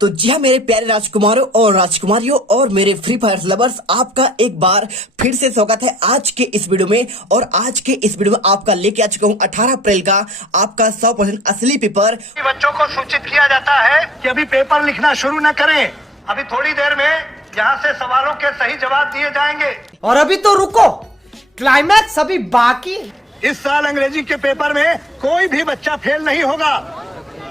तो जी हाँ मेरे प्यारे राजकुमारों और राजकुमारियों और मेरे फ्री फायर लवर्स, आपका एक बार फिर से स्वागत है आज के इस वीडियो में। और आज के इस वीडियो में आपका लेके आ चुका हूँ 18 अप्रैल का आपका 100% असली पेपर। बच्चों को सूचित किया जाता है कि अभी पेपर लिखना शुरू न करें। अभी थोड़ी देर में यहाँ से सवालों के सही जवाब दिए जाएंगे। और अभी तो रुको, क्लाइमैक्स अभी बाकी। इस साल अंग्रेजी के पेपर में कोई भी बच्चा फेल नहीं होगा,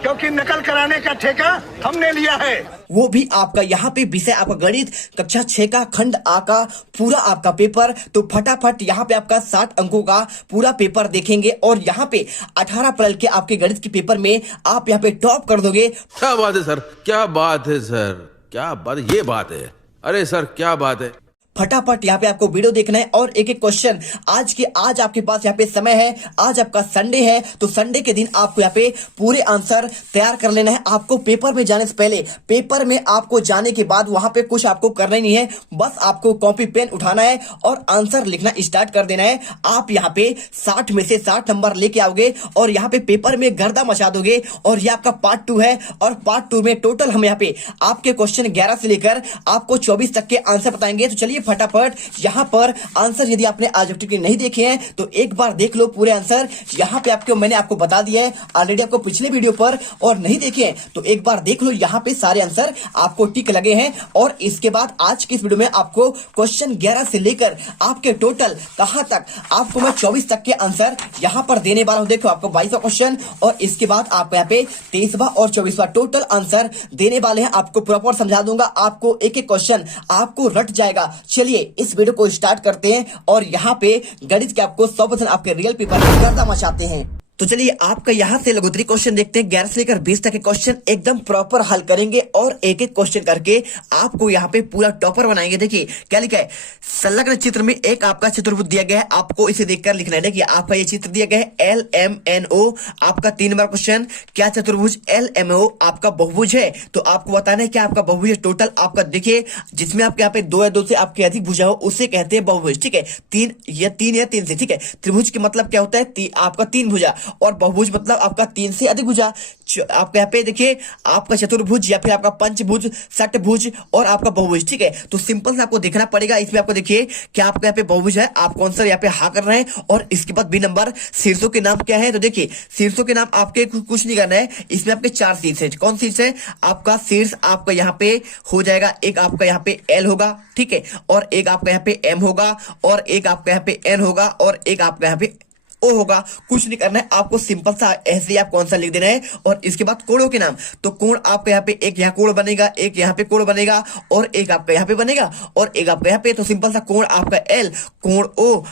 क्योंकि नकल कराने का ठेका हमने लिया है। वो भी आपका यहाँ पे विषय आपका गणित कक्षा 6 का खंड आ का पूरा आपका पेपर। तो फटाफट यहाँ पे आपका 60 अंकों का पूरा पेपर देखेंगे और यहाँ पे 18 अप्रैल के आपके गणित के पेपर में आप यहाँ पे टॉप कर दोगे। क्या बात है सर, क्या बात है सर, क्या बात, ये बात है। अरे सर क्या बात है। फटाफट यहाँ पे आपको वीडियो देखना है और एक एक क्वेश्चन आज आपके पास यहाँ पे समय है। आज आपका संडे है, तो संडे के दिन आपको यहाँ पे पूरे आंसर तैयार कर लेना है। आपको पेपर में जाने से पहले, पेपर में आपको जाने के बाद वहां पे कुछ आपको करना ही नहीं है, बस आपको कॉपी पेन उठाना है और आंसर लिखना स्टार्ट कर देना है। आप यहाँ पे 60 में से 60 नंबर लेके आओगे और यहाँ पे पेपर में गर्दा मचा दोगे। और ये आपका पार्ट 2 है और पार्ट 2 में टोटल हम यहाँ पे आपके क्वेश्चन 11 से लेकर आपको 24 तक के आंसर बताएंगे। तो चलिए फटाफट यहाँ पर आंसर, यदि आपने आज के नहीं देखे हैं तो एक बार देख लो पूरे आंसर। यहाँ पे मैंने आपको बता दिया है ऑलरेडी आपको पिछले वीडियो पर, और नहीं देखे हैं तो एक बार देख लो। यहाँ पे सारे आंसर आपको टिक लगे हैं। और इसके बाद आज की इस वीडियो में आपको क्वेश्चन 11 से लेकर आपके टोटल कहां तक आपको मैं 24 तक के आंसर यहाँ पर देने वाला हूं। देखो आपको 22वां क्वेश्चन और इसके बाद आपको यहाँ पे 23वां और 24वां टोटल आंसर देने वाले हैं। आपको प्रॉपर समझा दूंगा, आपको एक एक क्वेश्चन आपको रट जाएगा। चलिए इस वीडियो को स्टार्ट करते हैं और यहाँ पे गणित के आपको 100% आपके रियल पेपर में गर्दा मचाते हैं। तो चलिए आपका यहाँ से लघुत्तरी क्वेश्चन देखते हैं। 11 से लेकर 20 तक के क्वेश्चन एकदम प्रॉपर हल करेंगे और एक एक क्वेश्चन करके आपको यहाँ पे पूरा टॉपर बनाएंगे। देखिए क्या लिखा है, संलग्न चित्र में एक आपका चतुर्भुज दिया गया है, आपको इसे देखकर लिखना है। देखिए आपका ये चित्र दिया गया है LMNO। आपका 3 नंबर क्वेश्चन, क्या चतुर्भुज LMNO आपका बहुभुज है? तो आपको बताना है क्या आपका बहुभुज है। टोटल आपका देखिए जिसमें आपके यहाँ पे 2 या 2 से आपके अधिक भुजा हो उसे कहते हैं बहुभुज। ठीक है, 3 या 3 से। ठीक है, त्रिभुज के मतलब क्या होता है, आपका 3 भुजा, और बहुभुज मतलब आपका 3 से अधिक भुजा। आपके यहाँ पे देखिए आपका चतुर्भुज या फिर आपका पंचभुज, षटभुज और आपका बहुभुज। ठीक है, तो सिंपल से आपको देखना पड़ेगा। इसमें आपको देखिए क्या आपका यहाँ पे बहुभुज है, आपको आंसर यहाँ पे हाँ कर रहे हैं। और इसके बाद बी नंबर, शीर्षों के नाम क्या है? तो देखिए शीर्षों के नाम आपके कुछ नहीं करना है। इसमें आपके 4 शीर्ष है। कौन शीर्ष है? आपका शीर्ष आपका यहाँ पे हो जाएगा, एक आपका यहाँ पे L होगा, ठीक है, और एक आपका यहाँ पे M होगा, और एक आपका यहाँ पे N होगा, और एक आपका यहाँ पे ओ होगा। कुछ नहीं करना है, आपको सिंपल सा ऐसे ही आपको आंसर लिख देना है। और इसके बाद कोणों के नाम, तो कोण आपका यहाँ पे एक यहाँ कोण बनेगा, एक यहाँ पे कोण बनेगा, और एक आपका यहाँ पे बनेगा, और एक आपका यहाँ पे। तो सिंपल सा कोण आपका L, कोण O,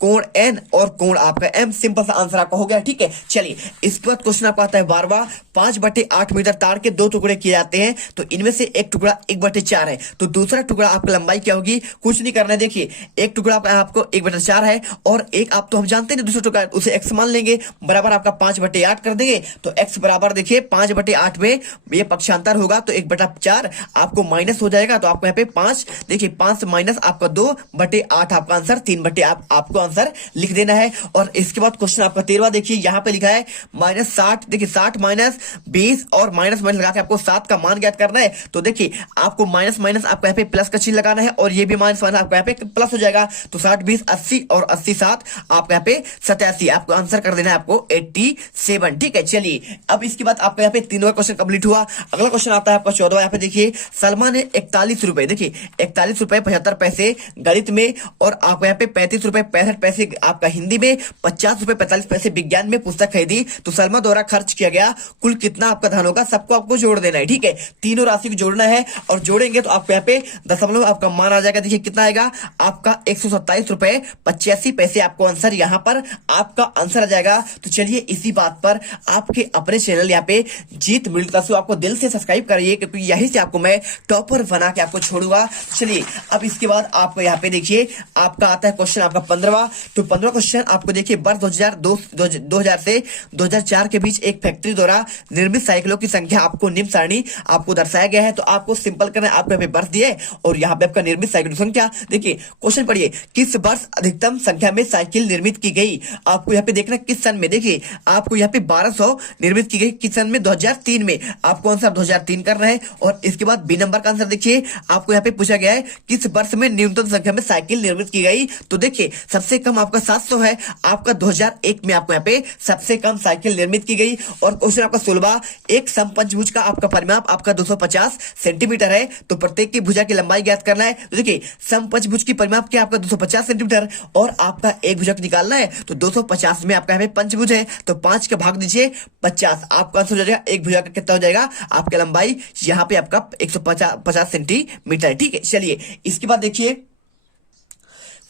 कोण N और कोण आपका M। सिंपल सा आंसर आपका हो गया। ठीक है, चलिए इसके बाद क्वेश्चन आपका आता है 12वां। 5/8 मीटर तार के 2 टुकड़े किए जाते हैं, तो इनमें से एक टुकड़ा 1/4 है, तो दूसरा टुकड़ा आपका लंबाई क्या होगी? कुछ नहीं करना है। देखिए एक टुकड़ा आपको 1/4 है और एक आप तो हम जानते हैं दूसरा टुकड़ा, उसे x मान लेंगे, बराबर आपका 5/8 कर देंगे। तो x बराबर देखिए 5/8 में ये पक्षांतर होगा तो 1/4 आपको माइनस हो जाएगा। तो आपको यहाँ पे 5, देखिए 5 से माइनस आपका 2/8, आपका आंसर 3/8 आपको आंसर लिख देना है। और इसके बाद क्वेश्चन आपका 13वां देखिए यहाँ पे लिखा है -60। देखिए 60 माइनस 20 और माइनस लगा के आपको 7 का मान ज्ञात करना है। तो देखिए आपको माइनस आपको यहाँ पे प्लस का चिन्ह लगाना है और ये भी माइनस आपको यहाँ पे प्लस हो जाएगा। तो 60 20 80 और 80 7 आपको यहाँ पे 87, आपको आंसर कर देना है आपको 87। ठीक है, चलिए अब इसके बाद आपका यहाँ पे 3वां क्वेश्चन कंप्लीट हुआ। अगला क्वेश्चन आता है आपका 14वां। यहाँ पे देखिए सलमा ने 41 रुपए, देखिए 41 रुपए 75 पैसे गणित में, और आपको यहाँ पे 35 रुपए 65 पैसे आपका हिंदी में, 50 रुपए 45 पैसे विज्ञान में पुस्तक खरीदी। तो सलमा द्वारा खर्च किया गया कुल कितना आपका धन होगा? सबको आपको जोड़ देना है। ठीक है, तीनों राशि को जोड़ना है और जोड़ेंगे तो आपको यहाँ पे दशमलव आपका मान आ जाएगा। देखिए कितना आएगा आपका 127 रुपए 85 पैसे आपको आंसर यहाँ पर आपका आंसर आ जाएगा। तो चलिए इसी बात पर आपके अपने चैनल यहाँ पे जीत मिलता सो आपको दिल से सब्सक्राइब करिए, क्योंकि यही से आपको मैं टॉपर बना के आपको छोड़ूंगा। चलिए अब इसके बाद आपको यहाँ पे देखिए आपका आता है क्वेश्चन आपका 15वां। होगा। तो 15 क्वेश्चन आपको देखिए वर्ष 2000 से 2004 के बीच एक फैक्ट्री द्वारा निर्मित साइकिलों की संख्या आपको निम्न सारणी आपको दर्शाया गया है। तो आपको सिंपल करना है, आपको यहाँ पे वर्ष दिए और यहाँ पे आपका निर्मित साइकिल की संख्या। देखिए क्वेश्चन पढ़िए, किस वर्ष अधिकतम संख्या में साइकिल निर्मित की गई। आपको यहाँ पे देखना किस सन में, देखिए आपको यहाँ पे 1200 निर्मित की गई किस सन में, 2003 में। आपको आंसर 2003 करना है। और इसके बाद बी नंबर का आंसर देखिए, आपको यहाँ पे पूछा गया है किस वर्ष में न्यूनतम संख्या में साइकिल निर्मित की गई। तो देखिए सबसे कम आपका 700 है, आपका 2001 में आपको यहाँ पे सबसे कम साइकिल निर्मित की गई। और क्वेश्चन आपका 16, एक समपंचभुज का आपका परिमाप आपका 250 सेंटीमीटर है। तो प्रत्येक की भुजा की लंबाई ज्ञात करना है। तो देखिए समपंचभुज की परिमाप क्या आपका 250 सेंटीमीटर और आपका एक भुजा निकालना है। तो 250 में आपका यहाँ पे पंचभुज है, तो 5 का भाग दीजिए 50, आपका आंसर हो जाएगा एक भुजा का कितना हो जाएगा, आपकी लंबाई यहाँ पे आपका 150 सेंटीमीटर है। ठीक है, चलिए इसके बाद देखिए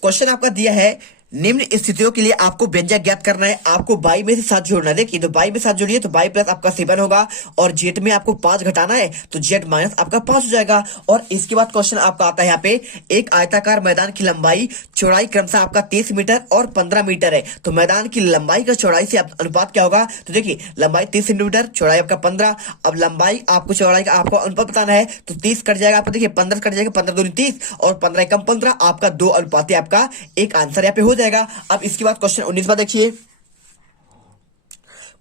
क्वेश्चन आपका दिया है, निम्न स्थितियों के लिए आपको व्यंजक ज्ञात करना है। आपको 22 में से 7 जोड़ना है। देखिए तो 22 में 7 जोड़िए तो 22 प्लस आपका 7 होगा और जेड में आपको 5 घटाना है तो जेड माइनस आपका 5 हो जाएगा। और इसके बाद क्वेश्चन आपका आता है यहाँ पे, एक आयताकार मैदान की लंबाई चौड़ाई क्रमशः आपका 30 मीटर और 15 मीटर है। तो मैदान की लंबाई का चौड़ाई से अनुपात क्या होगा। तो देखिए लंबाई 30 सेंटीमीटर, चौड़ाई आपका 15। अब लंबाई आपको चौड़ाई का आपको अनुपात बताना है। तो 30 कट जाएगा आपको, देखिए 15 कट जाएगा, 15 दूनी 30 और 15 कम 15, आपका 2 अनुपात आपका एक आंसर यहाँ पे हो जाएगा। अब इसके बाद क्वेश्चन 19 देखिए,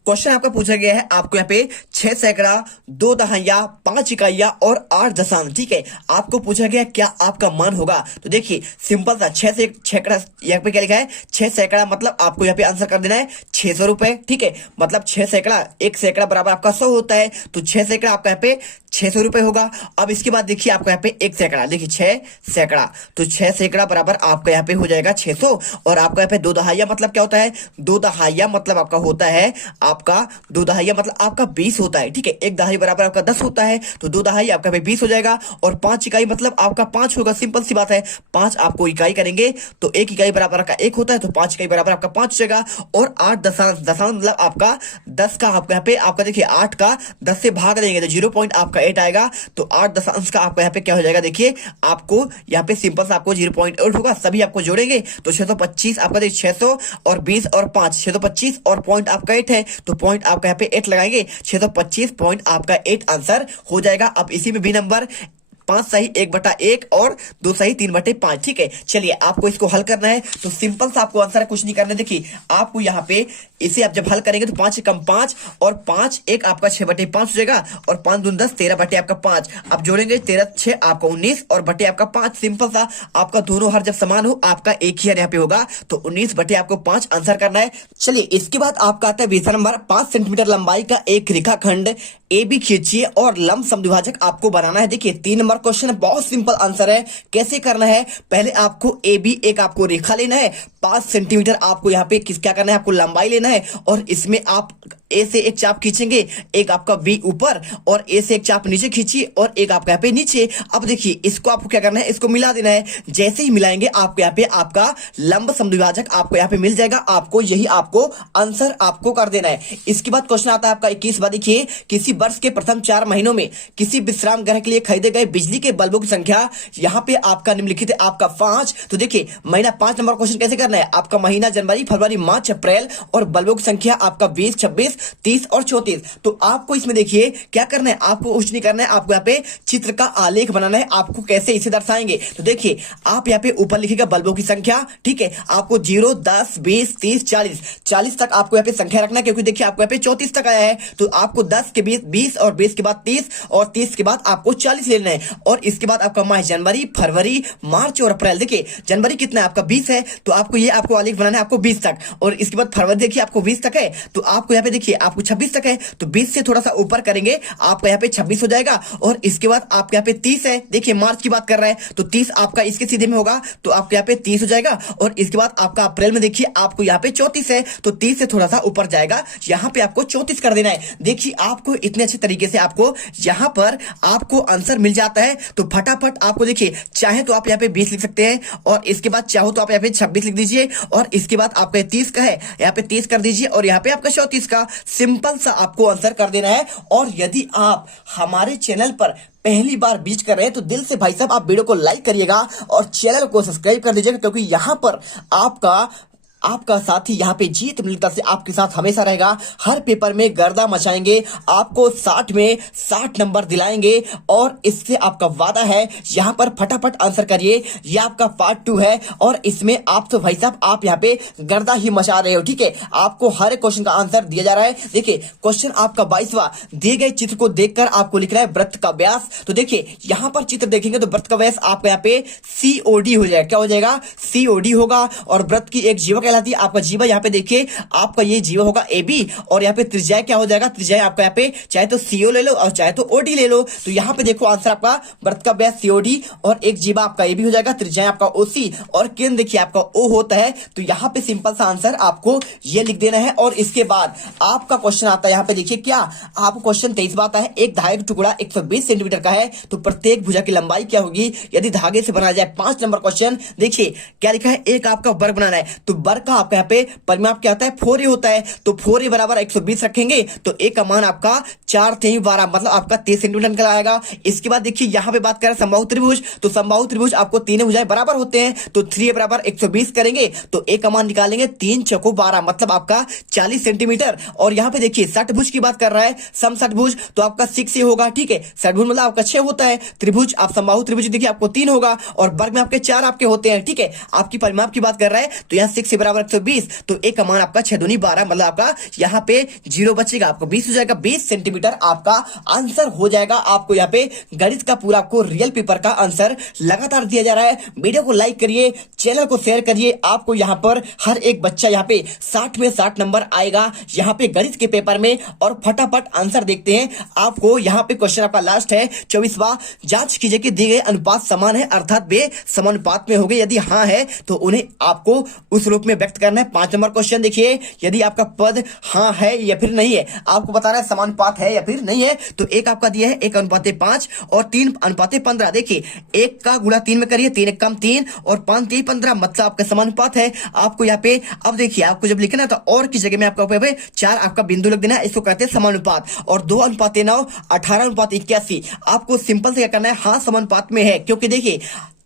क्वेश्चन आपका पूछा गया है, आपको यहाँ पे 6 सैकड़ा 2 दहाइयां 5 इकाइयां और 8 दशमांश। ठीक है, आपको पूछा गया क्या आपका मान होगा। तो देखिए सिंपल सा 6 से सैकड़ा, यहाँ पे क्या लिखा है 6 सैकड़ा, मतलब आपको यहाँ पे आंसर कर देना है 600 रुपए। ठीक है, मतलब 6 सैकड़ा, 1 सैकड़ा बराबर आपका 100 होता है। तो 6 सैकड़ा आपका यहाँ पे 600 रुपए होगा। अब इसके बाद देखिए आपको यहाँ पे 1 सैकड़ा, देखिए 6 सैकड़ा, तो 6 सैकड़ा बराबर आपका यहाँ पे हो जाएगा 600। और आपका यहाँ पे 2 दहाइयां मतलब क्या होता है, 2 दहाइयां मतलब आपका होता है आपका 2 दहाइयां मतलब आपका 20 होता है। ठीक है, 1 दहाई बराबर आपका 10 होता है, तो 2 दहाई आपका 20 हो जाएगा। और 5 इकाई मतलब आपका 5 होगा, सिंपल सी बात है। 5 आपको इकाई करेंगे तो 1 इकाई बराबर आपका 1 होता है, तो 5 इकाई बराबर आपका 5 हो जाएगा। और 8 दशमांश, दशमांश मतलब आपका 10 का आपका यहाँ पे आपका देखिए 8 का 10 से भाग देंगे तो 0.8 आएगा। तो 8 दशमांश का आपका यहाँ पे क्या हो जाएगा, देखिए आपको यहाँ पे सिंपल सा आपको 0.8 होगा। सभी आपको जोड़ेंगे तो 625 आपका देखिए 600 और 20 और 5 625 और पॉइंट आपका 8 है, तो पॉइंट आपका यहाँ पे 8 लगाएंगे, 625 पॉइंट आपका 8 आंसर हो जाएगा। अब इसी में बी नंबर 5 सही 1/1 और 2 सही 3/5। ठीक है, चलिए आपको इसको हल करना है। तो सिंपल सा आपको आंसर कुछ नहीं करना। देखिए आपको यहाँ पे इसे आप जब हल करेंगे तो 5 कम 5 और 5 1 आपका 6/5 हो जाएगा और 5 दूनी 10 13 आपका 5। अब जोड़ेंगे 13 6 आपका 19 और बटे आपका 5। सिंपल सा आपका दोनों हर जब समान हो आपका एक ही यहाँ पे होगा, तो 19 बटे आपको 5 आंसर करना है। चलिए इसके बाद आपका आता है 20 नंबर, 5 सेंटीमीटर लंबाई का एक रेखाखंड ए बी खींचिए और लंब समद्विभाजक आपको बनाना है। देखिए 3 नंबर क्वेश्चन बहुत सिंपल आंसर है। कैसे करना है, पहले आपको ए बी एक आपको रेखा लेना है, 5 सेंटीमीटर आपको यहाँ पे क्या करना है, आपको लंबाई लेना है और इसमें आप ए से एक चाप खींचेंगे, एक आपका बी ऊपर और ए से एक चाप नीचे खींचिए और एक आपका यहाँ पे नीचे। अब देखिए इसको आपको क्या करना है, इसको मिला देना है। जैसे ही मिलाएंगे आपको यहाँ पे आपका लंब समद्विभाजक आपको यहाँ पे मिल जाएगा। आपको यही आपको आंसर आपको कर देना है। इसके बाद क्वेश्चन आता है आपका 21। देखिए किसी वर्ष के प्रथम 4 महीनों में किसी विश्राम गृह के लिए खरीदे गए बिजली के बल्बों की संख्या यहाँ पे आपका निम्नलिखित है, आपका 5। तो देखिए महीना 5 नंबर क्वेश्चन कैसे करना है, आपका महीना जनवरी फरवरी मार्च अप्रैल और बल्बों की संख्या आपका 20 26 30 और 34। तो आपको इसमें देखिए क्या करना है, आपको कुछ नहीं करना है, आपको यहाँ पे चित्र का आलेख बनाना है। आपको कैसे इसे दर्शाएंगे, तो देखिए आप यहाँ पे ऊपर लिखिएगा बल्बों की संख्या। ठीक है, आपको 0 10 20 30 40 तक आपको यहाँ पे संख्या रखना है, क्योंकि देखिए आपको यहाँ पे 34 तक आया है। तो आपको 10 के 20 और 20 के बाद 30 और 30 के बाद आपको 40 लेना है। और इसके बाद आपका माह जनवरी फरवरी मार्च और अप्रैल। देखिए जनवरी कितना है आपका 20 है, तो आपको ये आपको आलेख बनाना है आपको 20 तक। और इसके बाद फरवरी देखिए आपको 20 तक है, तो आपको यहाँ पे देखिए आपको 26 तक है, तो 20 से थोड़ा सा ऊपर करेंगे आपका यहाँ पे 26 हो जाएगा। और इसके बाद आपके यहाँ पे 30 है, देखिए मार्च की बात कर रहे हैं, तो 30 आपका इसके सीधे में होगा, तो आपके यहाँ पे 30 हो जाएगा। और इसके बाद आपका अप्रैल में देखिए आपको यहाँ पे 34 है, तो 30 से थोड़ा सा ऊपर जाएगा, यहाँ पे आपको 34 कर देना है। देखिए आपको इतने अच्छे तरीके से आपको यहाँ पर आपको आंसर मिल जाता है। तो फटाफट आपको देखिए चाहे तो आप यहाँ पे 20 लिख सकते हैं और इसके बाद चाहो तो आप यहाँ पे 26 लिख दीजिए। दीजिए और इसके बाद आपका 30 का है, यहाँ पे 30 कर दीजिए और यहाँ पे आपका 34 का। सिंपल सा आपको आंसर कर देना है। और यदि आप हमारे चैनल पर पहली बार विजिट कर रहे हैं तो दिल से भाई साहब आप वीडियो को लाइक करिएगा और चैनल को सब्सक्राइब कर दीजिएगा, क्योंकि यहाँ पर आपका साथी यहाँ पे जीत मिलता से आपके साथ हमेशा रहेगा। हर पेपर में गर्दा मचाएंगे, आपको 60 में 60 नंबर दिलाएंगे और इससे आपका वादा है। यहाँ पर फटाफट आंसर करिए, ये आपका पार्ट 2 है और इसमें आप तो भाई साहब आप यहाँ पे गर्दा ही मचा रहे हो। ठीक है, आपको हर एक क्वेश्चन का आंसर दिया जा रहा है। देखिए क्वेश्चन आपका 22वां, दिए गए चित्र को देखकर आपको लिखना है वृत्त का व्यास। तो देखिए यहाँ पर चित्र देखेंगे तो वृत्त का व्यास आपका यहाँ पे COD हो जाएगा। क्या हो जाएगा? COD होगा। और वृत्त की एक जीवा कहलाती है आपका जीवा। यहाँ पे देखिए आपका ये जीवा होगा AB और यहाँ पे त्रिज्या क्या हो जाएगा? त्रिज्या आपका यहाँ पे चाहे तो CO ले लो और चाहे तो OD ले लो। तो यहाँ पे देखो आंसर आपका वृत्त का व्यास COD और एक जीवा आपका AB हो जाएगा, त्रिज्या आपका OC और केंद्र देखिए आपका O होता है। तो यहाँ पे सिंपल सा आंसर आपको ये लिख देना है। और इसके बाद आपका क्वेश्चन आता है, यहाँ पे देखिए क्या आपको क्वेश्चन 23 आता है। एक धागे का टुकड़ा 120 सेंटीमीटर का है तो प्रत्येक भुजा की लंबाई क्या होगी यदि धागे से बनाया जाए? 5 नंबर क्वेश्चन। देखिए क्या लिखा है, एक आपका वर्ग बनाना है तो वर्ग का आपका यहाँ पे परिमाप क्या होता है? 4a होता है। तो 4a बराबर 120 रखेंगे तो a का मान आपका 4 3 12 मतलब आपका 23 सेंटीमीटर निकल आएगा। इसके बाद देखिए यहाँ पे बात करें समबाहु त्रिभुज, तो समबाहु त्रिभुज आपको तीनों भुजाएं बराबर होते हैं तो 3a बराबर 120 करेंगे तो a का मान निकालेंगे 3 चौको 12 मतलब आपका 40 सेंटीमीटर। और यहाँ पे देखिए षटभुज की बात कर रहा है, सम षटभुज तो आपका 6a होगा। ठीक है, षटभुज मतलब आपका 6 होता है। त्रिभुज आप समबाहु त्रिभुज देखिए आपको 3 होगा और वर्ग में आपके 4 आपके होते हैं। ठीक है, आपकी परिमाप की बात कर रहा है तो यहाँ 6 बराबर 120 तो a का मान आपका 6 दूनी 12 मतलब आपका यहाँ पे 0 बचेगा, आपको 20 हो जाएगा। 20 सेंटीमीटर आपका आंसर हो जाएगा। आपको यहाँ पे गणित का पूरा आपको रियल पेपर का आंसर लगातार दिया जा रहा है। वीडियो को लाइक करिए, चैनल को शेयर करिए। आपको यहाँ पर हर एक बच्चा यहाँ पे 60 में 60 नंबर आएगा यहाँ पे गणित के पेपर में। और फटाफट आंसर देखते हैं। आपको यहाँ पे क्वेश्चन आपका लास्ट है 24वां, जांच कीजिए कि दिए गए अनुपात समान है अर्थात वे समानुपात में हो गए, यदि हाँ है तो उन्हें आपको उस रूप में व्यक्त करना है। 5 नंबर क्वेश्चन देखिए, यदि आपका पद हाँ है या फिर नहीं है, आपको बताना है समानुपात है या फिर नहीं है। तो एक आपका दिया है 1:5 और 3:15। देखिए 1 का गुणा 3 में करिए, 3 1 कम 3 और 5 3 15 मतलब आपका समानुपात है। आपको यहाँ पे अब देखिए आपको जब लिखना तो और की जगह में आपका 4 आपका बिंदु लग देना है, इसको कहते हैं समानुपात। और 2:9 18:81 आपको सिंपल से क्या करना है, हाँ समानुपात में है। क्योंकि देखिए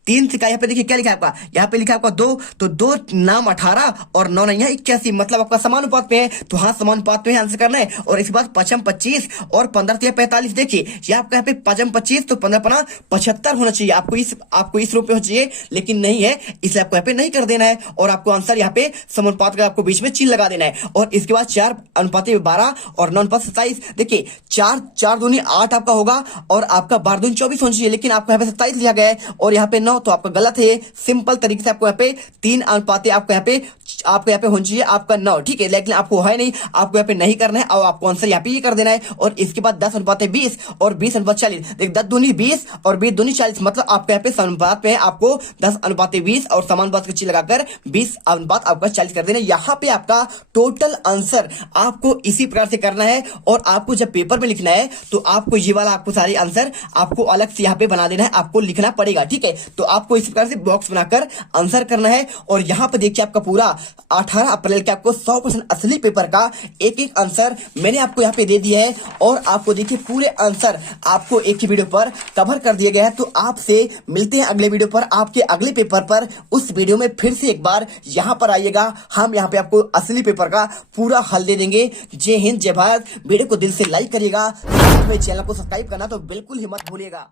3 का यहाँ पे देखिए क्या लिखा है आपका, यहाँ पे लिखा है आपका 2 तो 2 नाम 18 और 9 नहीं 81 मतलब आपका समानुपात पे है। तो हाँ समानुपात में आंसर करना है। और इसके बाद 5 25 और 15 45 देखिए ये आपका यहाँ पे 5 25 तो 15 75 होना चाहिए, आपको इस रूप में होना चाहिए लेकिन नहीं है, इसलिए आपको यहाँ पे नहीं कर देना है। और आपको आंसर यहाँ पे समानुपात का आपको बीच में चिन्ह लगा देना है। और इसके बाद 4:12 और 9:27 देखिए 4 दूनी 8 आपका होगा और आपका 12 दूनी 24 होना चाहिए, लेकिन आपको यहाँ पे 27 लिखा गया है और यहाँ पे 9 तो आपका गलत है। सिंपल तरीके से आपको यहाँ पे 3 अनुपात आपको यहाँ पे होना चाहिए आपका 9। ठीक है, लेकिन आपको है नहीं, आपको यहाँ पे नहीं करना है और आपको आंसर यहाँ पे ये कर देना है। और इसके बाद 10:20 और 20:40 देख 10 दूनी 20 और 20 दूनी 40 मतलब आपके यहाँ पे समानुपात पे है, आपको 10:20 और समानुपात का चिन्ह लगाकर 20 अनुपात आपका 40 कर देना है। यहाँ पे आपका टोटल आंसर आपको इसी प्रकार से करना है। और आपको जब पेपर में लिखना है तो आपको ये वाला आपको सारे आंसर आपको अलग से यहाँ पे बना देना है, आपको लिखना पड़ेगा। ठीक है, तो आपको इस प्रकार से बॉक्स बनाकर आंसर करना है। और यहाँ पे देखिए आपका पूरा 18 अप्रैल के आपको 100% असली पेपर का एक आंसर मैंने आपको यहाँ पे दे दिया है। और आपको देखिए पूरे आंसर आपको एक ही वीडियो पर कवर कर दिया गया है। तो आपसे मिलते हैं अगले वीडियो पर, आपके अगले पेपर पर। उस वीडियो में फिर से एक बार यहाँ पर आइएगा, हम यहाँ पे आपको असली पेपर का पूरा हल दे देंगे। जय हिंद, जय भारत। वीडियो को दिल से लाइक करिएगा, चैनल को सब्सक्राइब करना तो बिल्कुल ही मत भूलिएगा।